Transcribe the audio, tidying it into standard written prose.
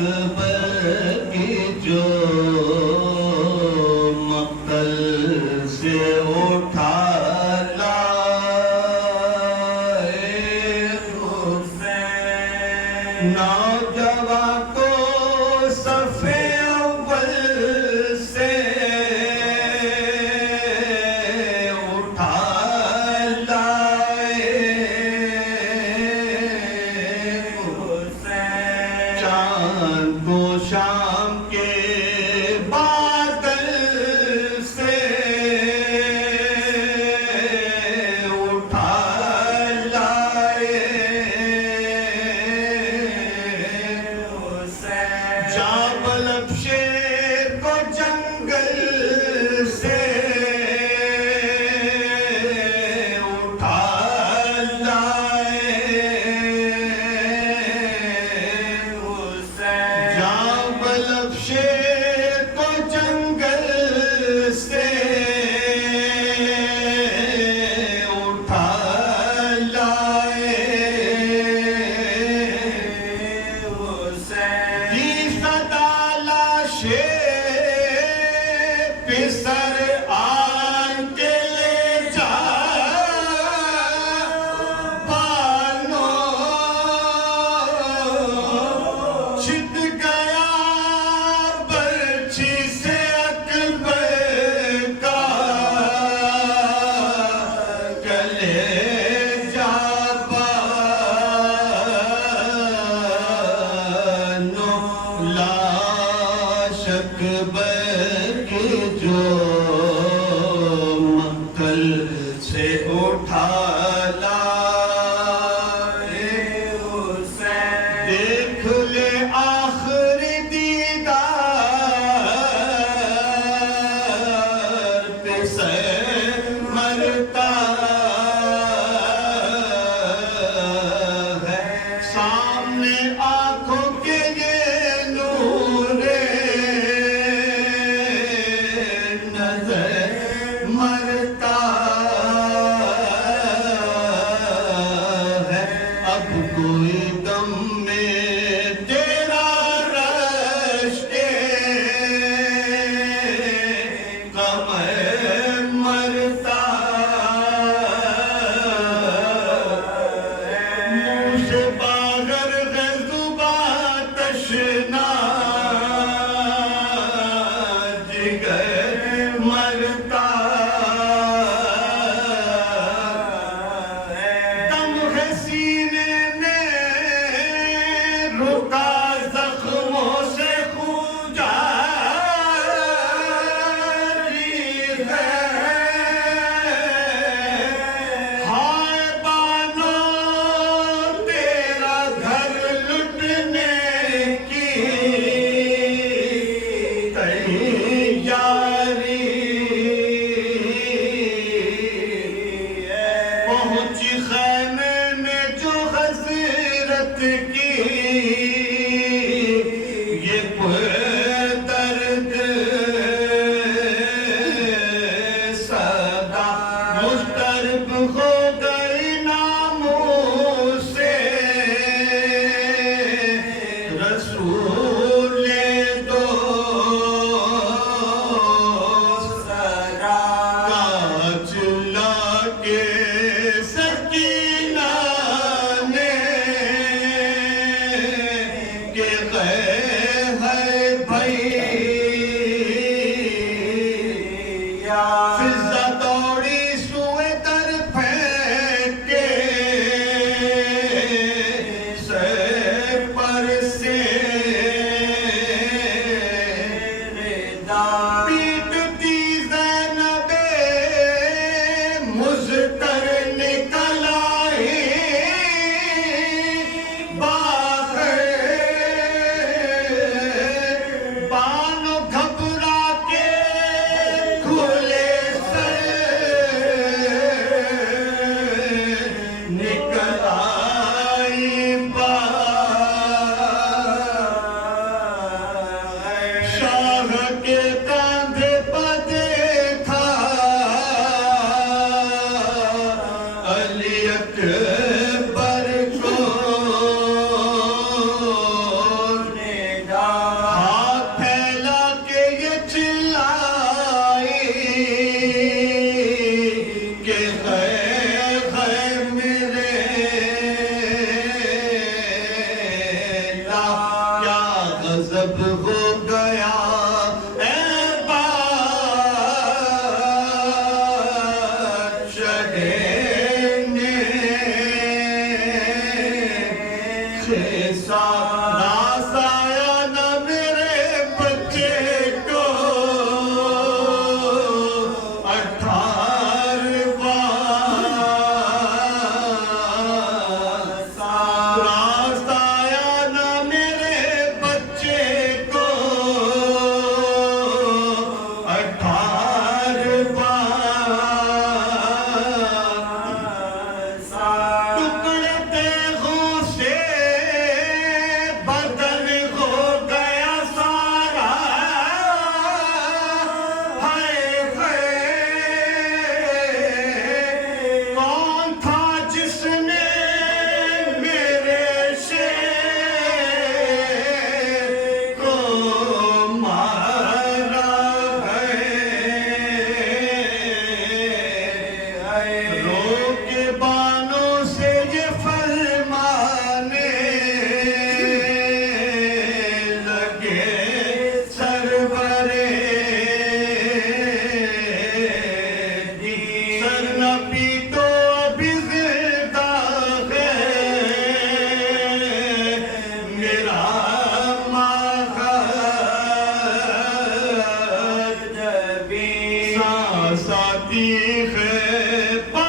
अकबर की जो मक्तल से उठा लाए हुसैन, नौजवान को सफे अव्वल से उठा लाए हुसैन, चांद को शाम के बादल से उठा लाए हुसैन, जाबल शेर को जंगल से उठा लाए हुसैन, जाबल शेर को जंगल से उठा लाए हुसैन, की सदा लाशे पिसर आन के ले जा पानो, छिद गया बर्छी से अकबर का कलेजा बानो, लाश अकबर की जो मक्तल से उठा लाए हुसैन, देख ले आखिरी दीदार पे से मरता है, सामने आंखों के ये नूरे नजर मरता है, अब कोई दम में तेरा रश्के कमर मरता है, मुंह से बागर ज़ुबा तशना जिगर मरता है, दम है सीने में रुका जख्मों से खून जारी है, हाय बानो तेरा घर लुटने की तैयारी है, पहुंची खैमे में जो हज़रत की ये पुरदर्द सदा, मुस्तरब हो गई नामों से रसूले दो सरा, कांच लाके सकीना ने के गए है भैया, फिजा दौड़ी सुए दर फेंके से पर से रेदा, पीटती ज़ैनबे मुज़तर निकल आई बाहर, बानो घबरा के खुले सर Şerife